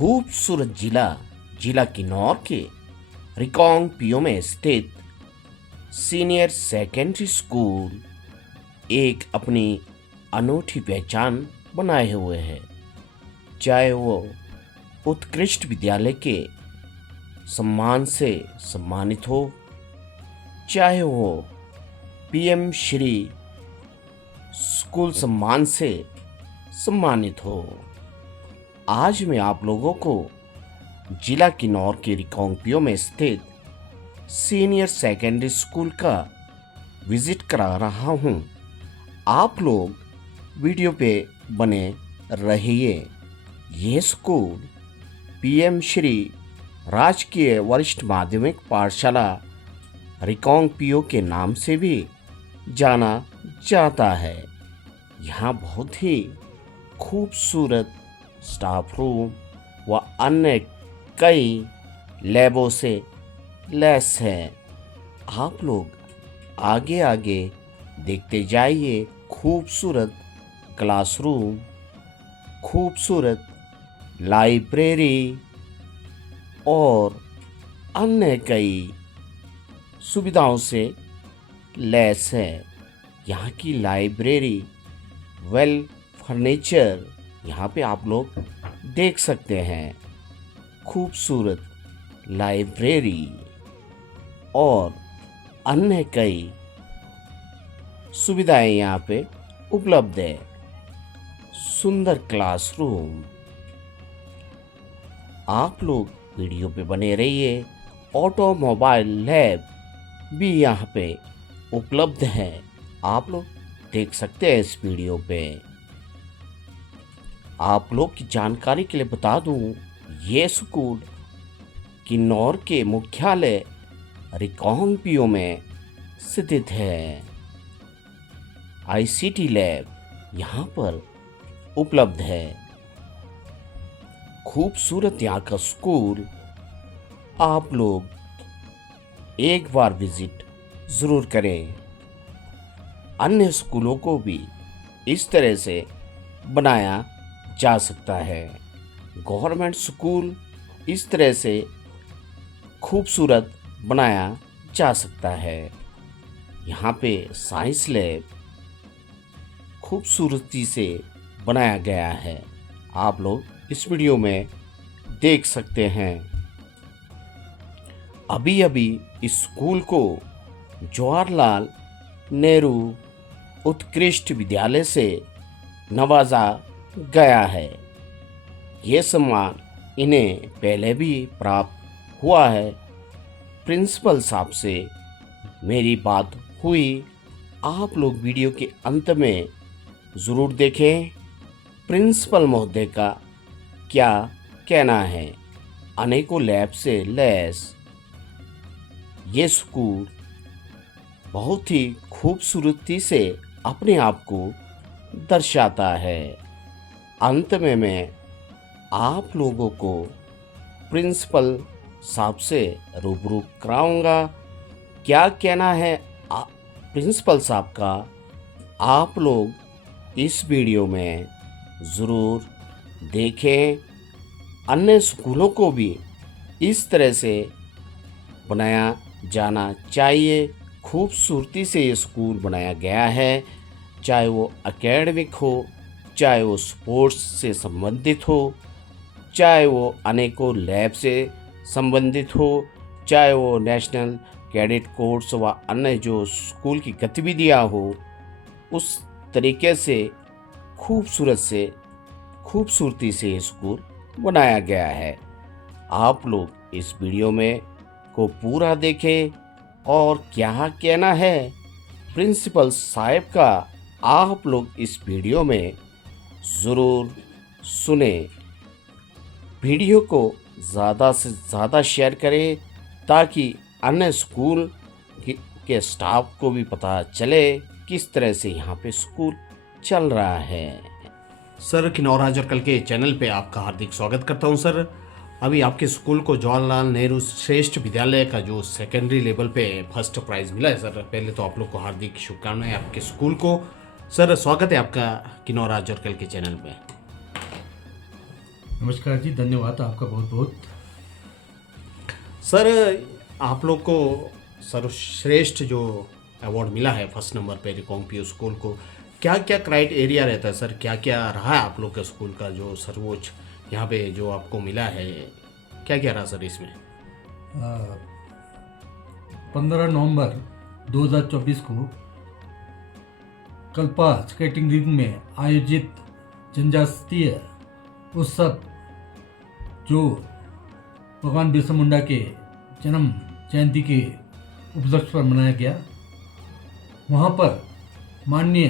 खूबसूरत जिला किन्नौर के रिकांग पीओ में स्थित सीनियर सेकेंडरी स्कूल एक अपनी अनूठी पहचान बनाए हुए है। चाहे वो उत्कृष्ट विद्यालय के सम्मान से सम्मानित हो, चाहे वो पीएम श्री स्कूल सम्मान से सम्मानित हो। आज मैं आप लोगों को जिला किन्नौर के रिकांगपिओ में स्थित सीनियर सेकेंडरी स्कूल का विजिट करा रहा हूं। आप लोग वीडियो पे बने रहिए। ये स्कूल पीएम श्री राजकीय वरिष्ठ माध्यमिक पाठशाला रिकांगपिओ के नाम से भी जाना जाता है। यहाँ बहुत ही खूबसूरत स्टाफ रूम व अन्य कई लैबों से लैस है। आप लोग आगे आगे देखते जाइए। खूबसूरत क्लासरूम, खूबसूरत लाइब्रेरी और अन्य कई सुविधाओं से लैस है। यहाँ की लाइब्रेरी वेल फर्नीचर यहाँ पे आप लोग देख सकते हैं। खूबसूरत लाइब्रेरी और अन्य कई सुविधाएं यहाँ पे उपलब्ध है। सुंदर क्लासरूम। आप लोग वीडियो पे बने रहिए। ऑटोमोबाइल लैब भी यहाँ पे उपलब्ध है। आप लोग देख सकते हैं इस वीडियो पे। आप लोग की जानकारी के लिए बता दूं, ये स्कूल किन्नौर के मुख्यालय रिकांगपिओ में स्थित है। आईसीटी लैब यहाँ पर उपलब्ध है। खूबसूरत यहाँ का स्कूल आप लोग एक बार विजिट ज़रूर करें। अन्य स्कूलों को भी इस तरह से बनाया जा सकता है। गवर्नमेंट स्कूल इस तरह से खूबसूरत बनाया जा सकता है। यहाँ पे साइंस लैब खूबसूरती से बनाया गया है। आप लोग इस वीडियो में देख सकते हैं। अभी अभी इस स्कूल को जवाहरलाल नेहरू उत्कृष्ट विद्यालय से नवाजा गया है। ये सम्मान इन्हें पहले भी प्राप्त हुआ है। प्रिंसिपल साहब से मेरी बात हुई। आप लोग वीडियो के अंत में ज़रूर देखें प्रिंसिपल महोदय का क्या कहना है। अनेकों लैब से लैस ये स्कूल बहुत ही खूबसूरती से अपने आप को दर्शाता है। अंत में मैं आप लोगों को प्रिंसिपल साहब से रूबरू कराऊंगा। क्या कहना है प्रिंसिपल साहब का, आप लोग इस वीडियो में ज़रूर देखें। अन्य स्कूलों को भी इस तरह से बनाया जाना चाहिए। खूबसूरती से ये स्कूल बनाया गया है। चाहे वो एकेडमिक हो, चाहे वो स्पोर्ट्स से संबंधित हो, चाहे वो अनेकों लैब से संबंधित हो, चाहे वो नेशनल कैडेट कोर्स व अन्य जो स्कूल की गतिविधियाँ हो, उस तरीके से खूबसूरती से स्कूल बनाया गया है। आप लोग इस वीडियो में को पूरा देखें और क्या कहना है प्रिंसिपल साहब का, आप लोग इस वीडियो में ज़रूर सुने। वीडियो को ज़्यादा से ज़्यादा शेयर करें ताकि अन्य स्कूल के स्टाफ को भी पता चले किस तरह से यहाँ पे स्कूल चल रहा है। सर, किन्नौर आज और कल के चैनल पे आपका हार्दिक स्वागत करता हूँ। सर, अभी आपके स्कूल को जवाहरलाल नेहरू श्रेष्ठ विद्यालय का जो सेकेंडरी लेवल पे फर्स्ट प्राइज़ मिला है। सर, पहले तो आप लोग को हार्दिक शुभकामनाएं आपके स्कूल को। सर, स्वागत है आपका किन्नौर आज और कल के चैनल पे। नमस्कार जी, धन्यवाद आपका बहुत बहुत। सर, आप लोग को सर्वश्रेष्ठ जो अवार्ड मिला है फर्स्ट नंबर पे रिकॉम्पियो स्कूल को, क्या क्या क्राइटेरिया रहता है सर? क्या क्या रहा है आप लोग के स्कूल का जो सर्वोच्च यहाँ पे जो आपको मिला है? क्या क्या रहा सर इसमें? 15 नवंबर 2024 को कल्पा स्केटिंग रिंग में आयोजित जनजातीय उत्सव जो भगवान बिरसा मुंडा के जन्म जयंती के उपलक्ष्य पर मनाया गया, वहाँ पर माननीय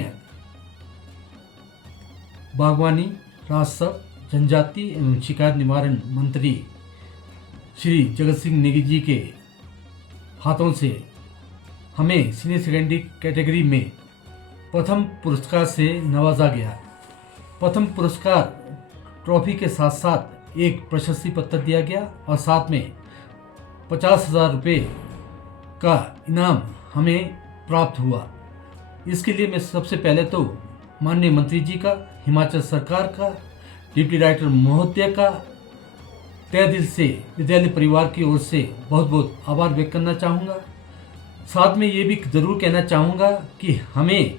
बागवानी, राजस्व, जनजाति एवं शिकायत निवारण मंत्री श्री जगत सिंह नेगी जी के हाथों से हमें सीनियर सेकेंडरी कैटेगरी में प्रथम पुरस्कार से नवाजा गया। प्रथम पुरस्कार ट्रॉफी के साथ साथ एक प्रशस्ति पत्र दिया गया और साथ में 50,000 रुपये का इनाम हमें प्राप्त हुआ। इसके लिए मैं सबसे पहले तो माननीय मंत्री जी का, हिमाचल सरकार का, डिप्टी डायरेक्टर महोदय का तहे दिल से विद्यालय परिवार की ओर से बहुत बहुत आभार व्यक्त करना चाहूँगा। साथ में ये भी ज़रूर कहना चाहूँगा कि हमें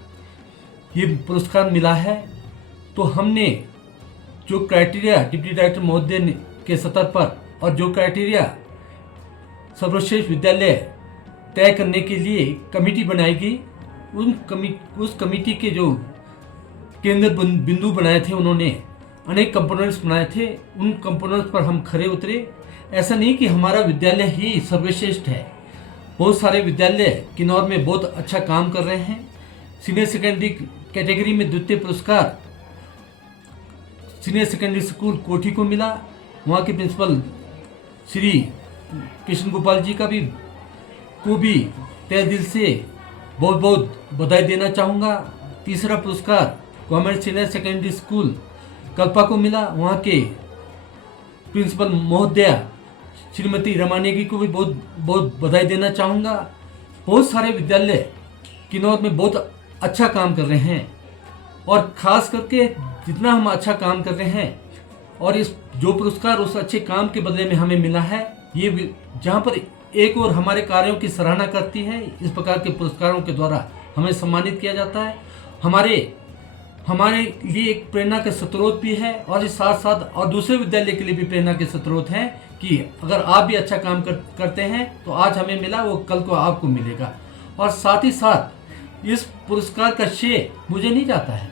ये पुरस्कार मिला है तो हमने जो क्राइटेरिया डिप्टी डायरेक्टर महोदय के स्तर पर और जो क्राइटेरिया सर्वश्रेष्ठ विद्यालय तय करने के लिए कमेटी बनाई गई, उस कमेटी के जो केंद्र बिंदु बनाए थे, उन्होंने अनेक कंपोनेंट्स बनाए थे। उन कंपोनेंट्स पर हम खरे उतरे। ऐसा नहीं कि हमारा विद्यालय ही सर्वश्रेष्ठ है, बहुत सारे विद्यालय किन्नौर में बहुत अच्छा काम कर रहे हैं। सीनियर सेकेंडरी कैटेगरी में द्वितीय पुरस्कार सीनियर सेकेंडरी स्कूल कोठी को मिला। वहाँ के प्रिंसिपल श्री कृष्ण गोपाल जी को भी तहे दिल से बहुत बहुत बधाई देना चाहूँगा। तीसरा पुरस्कार government senior secondary school Kalpa को मिला। वहाँ के प्रिंसिपल महोदया श्रीमती रमानेगी को भी बहुत बहुत बधाई देना चाहूँगा। बहुत सारे विद्यालय किन्नौर में बहुत अच्छा काम कर रहे हैं और ख़ास करके जितना हम अच्छा काम कर रहे हैं और इस जो पुरस्कार उस अच्छे काम के बदले में हमें मिला है, ये जहाँ पर एक और हमारे कार्यों की सराहना करती है, इस प्रकार के पुरस्कारों के द्वारा हमें सम्मानित किया जाता है। हमारे लिए एक प्रेरणा का स्रोत भी है और इस साथ साथ और दूसरे विद्यालय के लिए भी प्रेरणा के स्रोत है कि अगर आप भी अच्छा काम करते हैं तो आज हमें मिला वो कल को आपको मिलेगा। और साथ ही साथ इस पुरस्कार का श्रेय मुझे नहीं जाता है,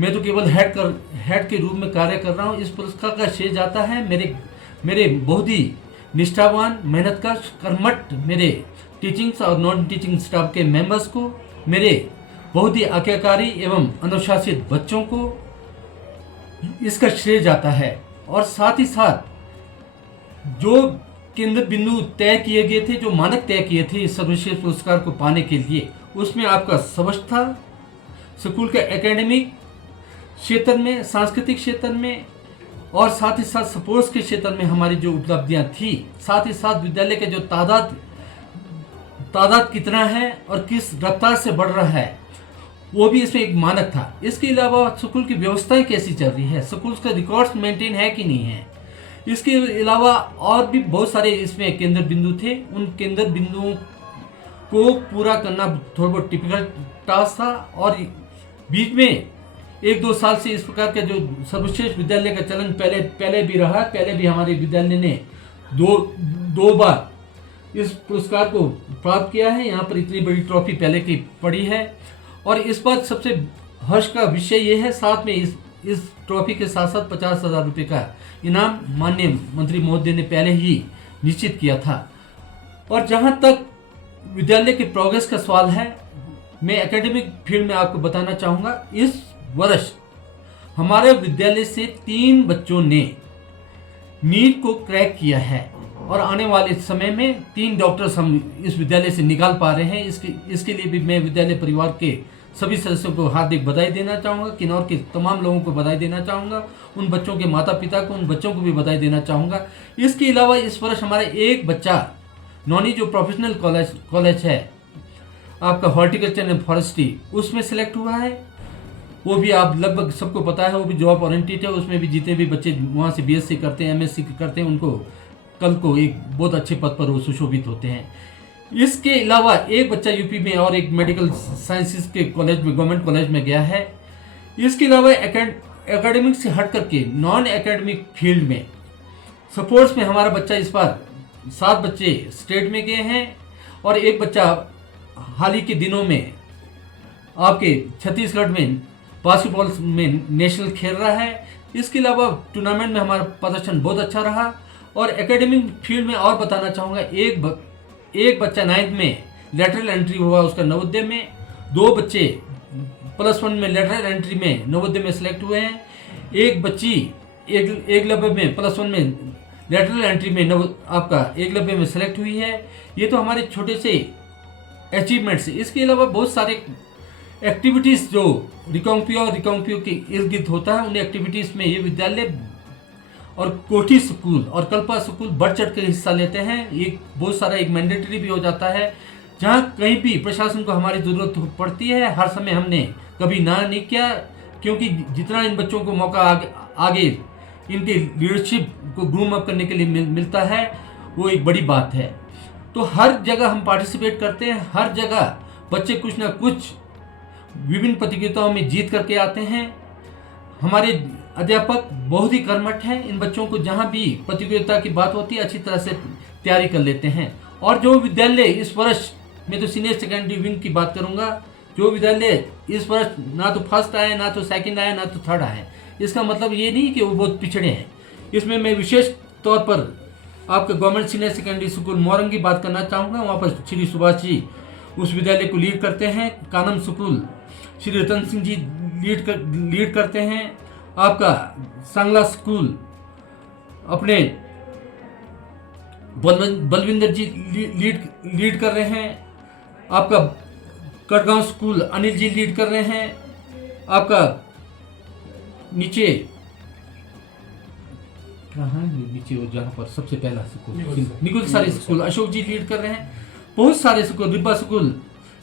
मैं तो केवल हेड के रूप में कार्य कर रहा हूँ। इस पुरस्कार का श्रेय जाता है मेरे बहुत ही निष्ठावान, मेहनतकश, कर्मठ मेरे टीचिंग्स और नॉन टीचिंग स्टाफ के मेंबर्स को, मेरे बहुत ही आज्ञाकारी एवं अनुशासित बच्चों को इसका श्रेय जाता है। और साथ ही साथ जो केंद्र बिंदु तय किए गए थे, जो मानक तय किए थे इस सर्वश्रेष्ठ पुरस्कार को पाने के लिए, उसमें आपका समझता स्कूल के एकेडमिक क्षेत्र में, सांस्कृतिक क्षेत्र में और साथ ही साथ स्पोर्ट्स के क्षेत्र में हमारी जो उपलब्धियां थी, साथ ही साथ विद्यालय के जो तादाद कितना है और किस रफ्तार से बढ़ रहा है, वो भी इसमें एक मानक था। इसके अलावा स्कूल की व्यवस्थाएं कैसी चल रही है, स्कूल का रिकॉर्ड्स मेंटेन है कि नहीं है, इसके अलावा और भी बहुत सारे इसमें केंद्र बिंदु थे। उन केंद्र बिंदुओं को पूरा करना थोड़ा बहुत टिपिकल टास्क था और बीच में 1-2 साल से इस प्रकार का जो सर्वश्रेष्ठ विद्यालय का चलन पहले भी रहा। पहले भी हमारे विद्यालय ने दो बार इस पुरस्कार को प्राप्त किया है। यहाँ पर इतनी बड़ी ट्रॉफी पहले की पड़ी है और इस बार सबसे हर्ष का विषय ये है, साथ में इस ट्रॉफी के साथ साथ 50,000 रुपये का इनाम माननीय मंत्री महोदय ने पहले ही निश्चित किया था। और जहाँ तक विद्यालय के प्रोग्रेस का सवाल है, मैं एकेडमिक फील्ड में आपको बताना चाहूँगा, इस वर्ष हमारे विद्यालय से 3 बच्चों ने नीट को क्रैक किया है और आने वाले समय में 3 डॉक्टर्स हम इस विद्यालय से निकाल पा रहे हैं। इसके लिए भी मैं विद्यालय परिवार के सभी सदस्यों को हार्दिक बधाई देना चाहूँगा, किन्नौर के तमाम लोगों को बधाई देना चाहूँगा, उन बच्चों के माता पिता को, उन बच्चों को भी बधाई देना चाहूँगा। इसके अलावा इस वर्ष हमारे एक बच्चा नौनी जो प्रोफेशनल कॉलेज है आपका हॉर्टिकल्चर एंड फॉरेस्ट्री, उसमें सेलेक्ट हुआ है वो भी आप लगभग सबको पता है, वो भी जॉब ओरिएंटेड है। उसमें भी जितने भी बच्चे वहाँ से बीएससी करते हैं, एमएससी करते हैं, उनको कल को एक बहुत अच्छे पद पर वो सुशोभित होते हैं। इसके अलावा एक बच्चा यूपी में और एक मेडिकल साइंसेज के कॉलेज में, गवर्नमेंट कॉलेज में गया है। इसके अलावा एकेडमिक से हट करके नॉन एकेडमिक फील्ड में स्पोर्ट्स में हमारा बच्चा इस बार 7 बच्चे स्टेट में गए हैं और एक बच्चा हाल ही के दिनों में आपके छत्तीसगढ़ में बास्केटबॉल में नेशनल खेल रहा है। इसके अलावा टूर्नामेंट में हमारा प्रदर्शन बहुत अच्छा रहा। और एकेडमिक फील्ड में और बताना चाहूँगा, एक बच्चा 9th में लेटरल एंट्री हुआ उसका नवोदय में, 2 बच्चे +1 में लेटरल एंट्री में नवोदय में सिलेक्ट हुए हैं, एक बच्ची एकलव्य में +1 में लेटरल एंट्री में आपका एकलव्य में सिलेक्ट हुई है। ये तो हमारे छोटे से अचीवमेंट्स। इसके अलावा बहुत सारे एक्टिविटीज़ जो रिकांगपियो के इर्द गिर्द होता है, उन एक्टिविटीज़ में ये विद्यालय और कोठी स्कूल और कल्पा स्कूल बढ़ चढ़ कर हिस्सा लेते हैं। ये बहुत सारा एक मैंडेटरी भी हो जाता है, जहाँ कहीं भी प्रशासन को हमारी ज़रूरत पड़ती है हर समय हमने कभी ना नहीं किया, क्योंकि जितना इन बच्चों को मौका आगे इनकी लीडरशिप को ग्रूम अप करने के लिए मिलता है, वो एक बड़ी बात है। तो हर जगह हम पार्टिसिपेट करते हैं, हर जगह बच्चे कुछ ना कुछ विभिन्न प्रतियोगिताओं में जीत करके आते हैं। हमारे अध्यापक बहुत ही कर्मठ हैं, इन बच्चों को जहाँ भी प्रतियोगिता की बात होती है अच्छी तरह से तैयारी कर लेते हैं। और जो विद्यालय इस वर्ष, मैं तो सीनियर सेकेंडरी विंग की बात करूँगा, जो विद्यालय इस वर्ष ना तो फर्स्ट आए, ना तो सेकंड आए, ना तो थर्ड आए, इसका मतलब ये नहीं कि वो बहुत पिछड़े हैं। इसमें मैं विशेष तौर पर आपका गवर्नमेंट सीनियर सेकेंडरी स्कूल मोरंग की बात करना चाहूँगा। वहाँ पर श्री सुभाष जी उस विद्यालय को लीड करते हैं। कानम स्कूल श्री रतन सिंह जी लीड करते हैं। आपका सांगला स्कूल अपने बलविंदर जी लीड कर रहे हैं। आपका कटगांव स्कूल अनिल जी लीड कर रहे हैं। आपका नीचे कहाँ नीचे वो जहाँ पर सबसे पहला स्कूल निकुल सारे स्कूल अशोक जी लीड कर रहे हैं। बहुत सारे school, Ribba school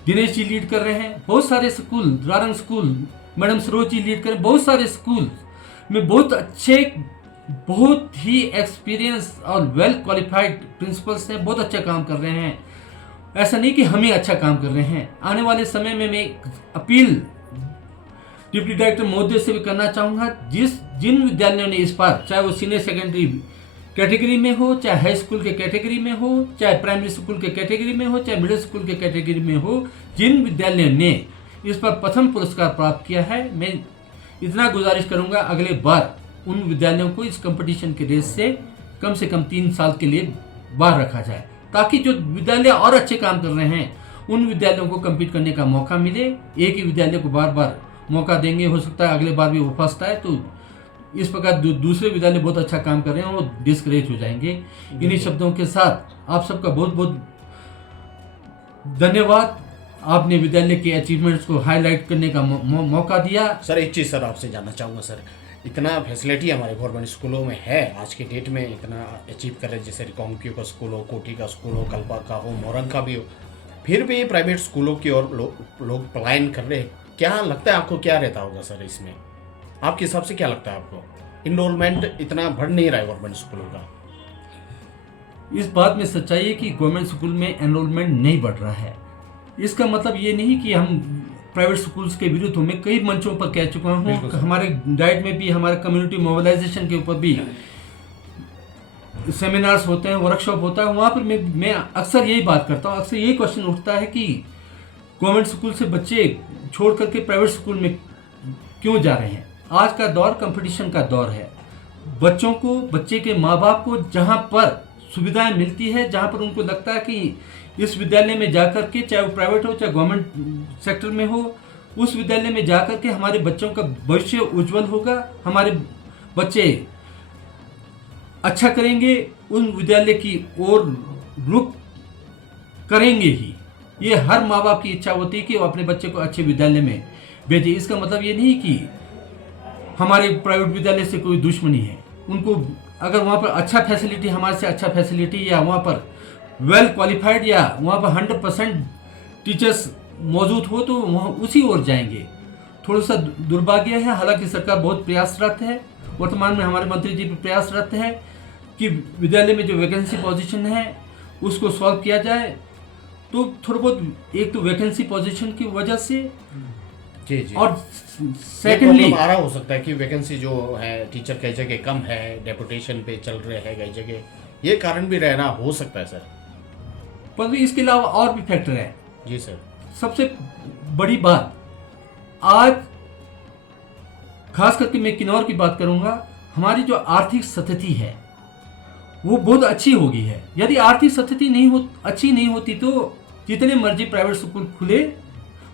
Dinesh ji lead कर रहे हैं। बहुत सारे school, Rarang school madam Saroj ji lead कर रहे हैं। बहुत सारे स्कूल में बहुत अच्छे, बहुत ही एक्सपीरियंस और वेल क्वालिफाइड प्रिंसिपल्स हैं, बहुत अच्छा काम कर रहे हैं। ऐसा नहीं कि हम ही अच्छा काम कर रहे हैं। आने वाले समय में मैं एक अपील डिप्टी डायरेक्टर महोदय से भी करना चाहूँगा, जिन विद्यालयों ने इस बार, चाहे वो सीनियर सेकेंडरी कैटेगरी में हो, चाहे हाई स्कूल के कैटेगरी में हो, चाहे प्राइमरी स्कूल के कैटेगरी में हो, चाहे मिडिल स्कूल के कैटेगरी में हो, जिन विद्यालयों ने इस बार प्रथम पुरस्कार प्राप्त किया है, मैं इतना गुजारिश करूंगा अगले बार उन विद्यालयों को इस कंपटीशन के रेस से कम 3 साल के लिए बाहर रखा जाए, ताकि जो विद्यालय और अच्छे काम कर रहे हैं उन विद्यालयों को कम्पीट करने का मौका मिले। एक ही विद्यालय को बार बार मौका देंगे, हो सकता है अगले बार भी वो फर्स्ट आए, तो इस प्रकार दूसरे विद्यालय बहुत अच्छा काम कर रहे हैं वो डिस्करेज हो जाएंगे। इन्हीं शब्दों के साथ आप सबका बहुत बहुत धन्यवाद। आपने विद्यालय के अचीवमेंट्स को हाईलाइट करने का मौका दिया। सर एक चीज़ सर आपसे जानना चाहूँगा, सर इतना फैसिलिटी हमारे गवर्नमेंट स्कूलों में है आज के डेट में, इतना अचीव कर रहे हैं, जैसे रिकांगपियो का स्कूल हो, कोठी का स्कूल हो, कल्पा का हो, मोरंग का भी हो, फिर भी प्राइवेट स्कूलों की ओर लोग पलायन कर रहे हैं। क्या लगता है आपको, क्या रहता होगा सर इसमें? आपके हिसाब से क्या लगता है आपको? इनरोलमेंट इतना बढ़ नहीं रहा है गवर्नमेंट स्कूलों का। इस बात में सच्चाई है कि गवर्नमेंट स्कूल में एनरोलमेंट नहीं बढ़ रहा है। इसका मतलब ये नहीं कि हम प्राइवेट स्कूल्स के विरुद्ध हूँ। मैं कई मंचों पर कह चुका हूँ, हमारे डाइट में भी, हमारे कम्युनिटी मोबिलाइजेशन के ऊपर भी सेमिनार्स होते हैं, वर्कशॉप होता है, वहाँ पर मैं अक्सर यही बात करता हूँ। अक्सर यही क्वेश्चन उठता है कि गवर्नमेंट स्कूल से बच्चे छोड़ करके प्राइवेट स्कूल में क्यों जा रहे हैं। आज का दौर कंपटीशन का दौर है। बच्चों को, बच्चे के माँ बाप को जहाँ पर सुविधाएं मिलती है, जहाँ पर उनको लगता है कि इस विद्यालय में जाकर के, चाहे वो प्राइवेट हो चाहे गवर्नमेंट सेक्टर में हो, उस विद्यालय में जाकर के हमारे बच्चों का भविष्य उज्जवल होगा, हमारे बच्चे अच्छा करेंगे, उन विद्यालय की ओर रुख करेंगे ही। ये हर माँ बाप की इच्छा होती है कि वो अपने बच्चे को अच्छे विद्यालय में भेजे। इसका मतलब ये नहीं कि हमारे प्राइवेट विद्यालय से कोई दुश्मनी है। उनको अगर वहाँ पर अच्छा फैसिलिटी, हमारे से अच्छा फैसिलिटी, या वहाँ पर वेल क्वालिफाइड, या वहाँ पर 100% टीचर्स मौजूद हो, तो वहाँ उसी ओर जाएंगे। थोड़ा सा दुर्भाग्य है। हालांकि सरकार बहुत प्रयासरत है, वर्तमान में हमारे मंत्री जी भी प्रयासरत है कि विद्यालय में जो वैकेंसी पोजीशन है उसको सॉल्व किया जाए। तो थोड़ा बहुत एक तो वैकेंसी पोजीशन की वजह से जी जी, और ये सेकेंडली प्रॉब्लम आ रहा हो सकता है कि वैकेंसी जो है टीचर कई जगह कम है, डेपुटेशन पे चल रहे हैं कई जगह, ये कारण भी रहना हो सकता है सर। पर इसके अलावा और भी फैक्टर है। जी सर। सबसे बड़ी बात, आज खास करके मैं किन्नौर की बात करूंगा, हमारी जो आर्थिक स्थिति है वो बहुत अच्छी हो गई है। यदि आर्थिक स्थिति अच्छी नहीं होती तो जितने मर्जी प्राइवेट स्कूल खुले,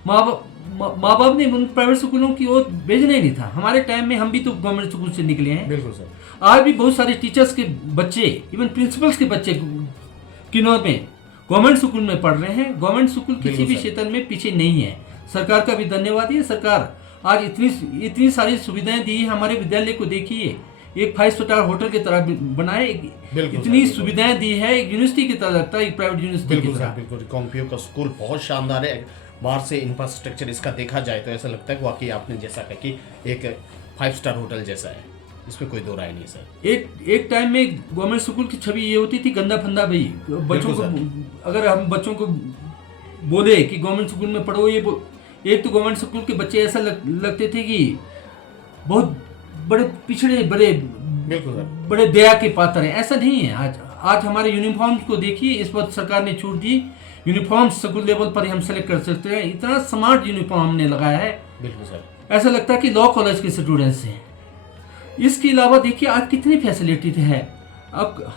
माँ बाप ने उन प्राइवेट स्कूलों की ओर भेजना ही नहीं था। हमारे टाइम में हम भी तो गवर्नमेंट स्कूल से निकले हैं। बिल्कुल सर। आज भी बहुत सारे टीचर्स के बच्चे, इवन प्रिंसिपल्स के बच्चे किन्नौर में गवर्नमेंट स्कूल में पढ़ रहे हैं। गवर्नमेंट स्कूल किसी भी क्षेत्र में पीछे नहीं है। सरकार का भी धन्यवाद है। सरकार आज इतनी सारी सुविधाएं दी है हमारे विद्यालय को। देखिए, एक 5 स्टार होटल की तरह बनाए, इतनी सुविधाएं दी है, एक यूनिवर्सिटी की तरह लगता है, एक प्राइवेट यूनिवर्सिटी की तरह। बिल्कुल, रिकांगपिओ का स्कूल बहुत शानदार है। बाहर से इंफ्रास्ट्रक्चर इसका देखा जाए तो ऐसा लगता है कि वाकई आपने जैसा कहा कि एक 5 स्टार होटल जैसा है, इसमें कोई दो राय नहीं सर। एक टाइम में गवर्नमेंट स्कूल की छवि ये होती थी, गंदा फंदा भाई बच्चों को। अगर हम बच्चों को बोले कि गवर्नमेंट स्कूल में पढ़ो, एक तो गवर्नमेंट स्कूल के बच्चे ऐसा लगते थे कि बहुत बड़े पिछड़े, बड़े दया के पात्र हैं। ऐसा नहीं है। आज हमारे यूनिफॉर्म को देखिए, इस वक्त सरकार ने छूट दी, यूनिफॉर्म स्कूल लेवल पर ही हम सेलेक्ट कर सकते हैं। इतना स्मार्ट यूनिफॉर्म हमने लगाया है, बिल्कुल सर, ऐसा लगता है कि लॉ कॉलेज के स्टूडेंट्स हैं। इसके अलावा देखिए आज कितनी फैसिलिटी है। अब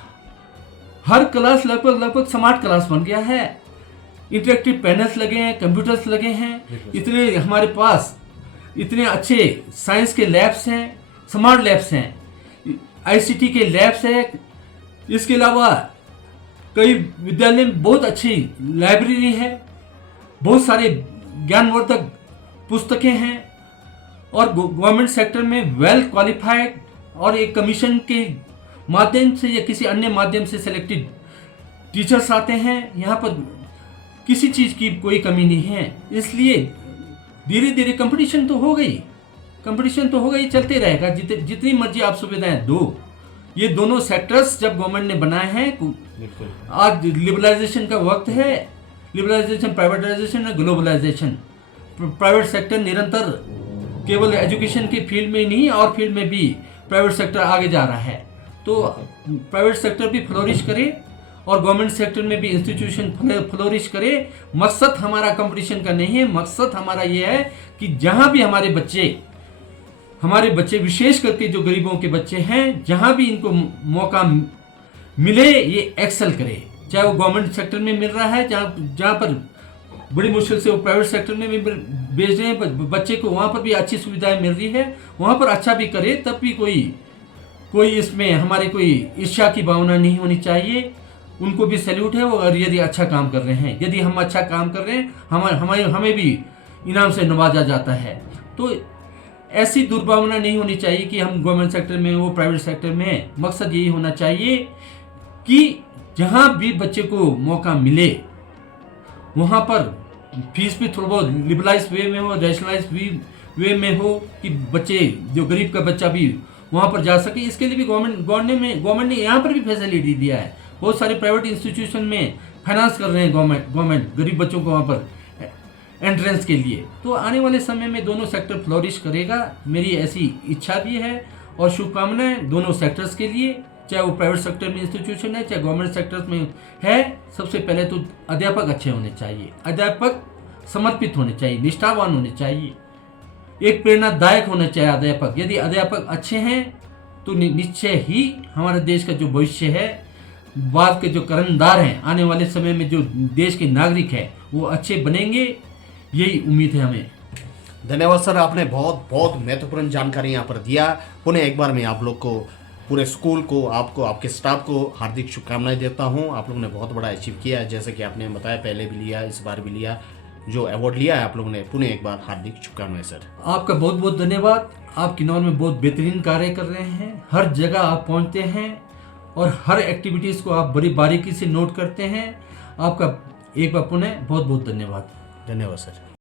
हर क्लास लगभग स्मार्ट क्लास बन गया है। इंटरेक्टिव पैनल्स लगे हैं, कंप्यूटर्स लगे हैं, इतने हमारे पास इतने अच्छे साइंस के लैब्स हैं, स्मार्ट लैब्स हैं, आईसीटी के लैब्स हैं। इसके अलावा कई विद्यालय में बहुत अच्छी लाइब्रेरी है, बहुत सारे ज्ञानवर्धक पुस्तकें हैं, और गवर्नमेंट सेक्टर में वेल क्वालिफाइड और एक कमीशन के माध्यम से या किसी अन्य माध्यम से सिलेक्टेड टीचर्स आते हैं। यहाँ पर किसी चीज़ की कोई कमी नहीं है। इसलिए धीरे धीरे कंपटीशन तो हो गई, चलते रहेगा। जितनी मर्जी आप सुविधाएं दो, ये दोनों सेक्टर्स जब गवर्नमेंट ने बनाए हैं, आज लिबरलाइजेशन का वक्त है। लिबरलाइजेशन, प्राइवेटाइजेशन और ग्लोबलाइजेशन। प्राइवेट सेक्टर निरंतर केवल एजुकेशन के फील्ड में नहीं और फील्ड में भी प्राइवेट सेक्टर आगे जा रहा है। तो प्राइवेट सेक्टर भी फ्लोरिश करे और गवर्नमेंट सेक्टर में भी इंस्टीट्यूशन फ्लोरिश करे। मकसद हमारा कंपटीशन का नहीं है, मकसद हमारा ये है कि जहाँ भी हमारे बच्चे विशेष करके जो गरीबों के बच्चे हैं, जहाँ भी इनको मौका मिले ये एक्सेल करे। चाहे वो गवर्नमेंट सेक्टर में मिल रहा है, जहाँ पर बड़ी मुश्किल से वो प्राइवेट सेक्टर में भी भेज रहे हैं बच्चे को, वहाँ पर भी अच्छी सुविधाएं मिल रही है, वहाँ पर अच्छा भी करे। तब भी कोई इसमें हमारी कोई ईर्ष्या की भावना नहीं होनी चाहिए। उनको भी सैल्यूट है और यदि अच्छा काम कर रहे हैं, यदि हम अच्छा काम कर रहे हैं, हमें भी इनाम से नवाजा जाता है। तो ऐसी दुर्भावना नहीं होनी चाहिए कि हम गवर्नमेंट सेक्टर में वो प्राइवेट सेक्टर में। मकसद यही होना चाहिए कि जहाँ भी बच्चे को मौका मिले वहाँ पर फीस भी थोड़ा बहुत लिबरलाइज वे में हो, रैशनलाइज वे में हो, कि बच्चे जो गरीब का बच्चा भी वहाँ पर जा सके। इसके लिए भी गवर्नमेंट ने यहाँ पर भी फैसिलिटी दिया है। बहुत सारे प्राइवेट इंस्टीट्यूशन में फाइनेंस कर रहे हैं गवर्नमेंट गरीब बच्चों को वहाँ पर एंट्रेंस के लिए। तो आने वाले समय में दोनों सेक्टर फ्लोरिश करेगा, मेरी ऐसी इच्छा भी है और शुभकामनाएं दोनों सेक्टर्स के लिए। चाहे वो प्राइवेट सेक्टर में इंस्टीट्यूशन है, चाहे गवर्नमेंट सेक्टर में है। सबसे पहले तो अध्यापक अच्छे होने चाहिए, अध्यापक समर्पित होने चाहिए, निष्ठावान होने चाहिए, एक प्रेरणादायक होना चाहिए अध्यापक। यदि अध्यापक अच्छे हैं तो निश्चय ही हमारे देश का जो भविष्य है, बाद के जो कर्णधार हैं, आने वाले समय में जो देश के नागरिक हैं, वो अच्छे बनेंगे, यही उम्मीद है हमें। धन्यवाद सर, आपने बहुत बहुत महत्वपूर्ण जानकारी यहाँ पर दिया। पुनः एक बार मैं आप लोग को, पूरे स्कूल को, आपको, आपके स्टाफ को हार्दिक शुभकामनाएं देता हूँ। आप लोगों ने बहुत बड़ा अचीव किया है, जैसे कि आपने बताया, पहले भी लिया, इस बार भी लिया, जो अवार्ड लिया है आप लोगों ने। पुनः एक बार हार्दिक शुभकामनाएं सर। आपका बहुत बहुत धन्यवाद। आप किन्नौर में बहुत बेहतरीन कार्य कर रहे हैं, हर जगह आप पहुँचते हैं और हर एक्टिविटीज़ को आप बड़ी बारीकी से नोट करते हैं। आपका एक बार पुनः बहुत बहुत धन्यवाद। धन्यवाद सर।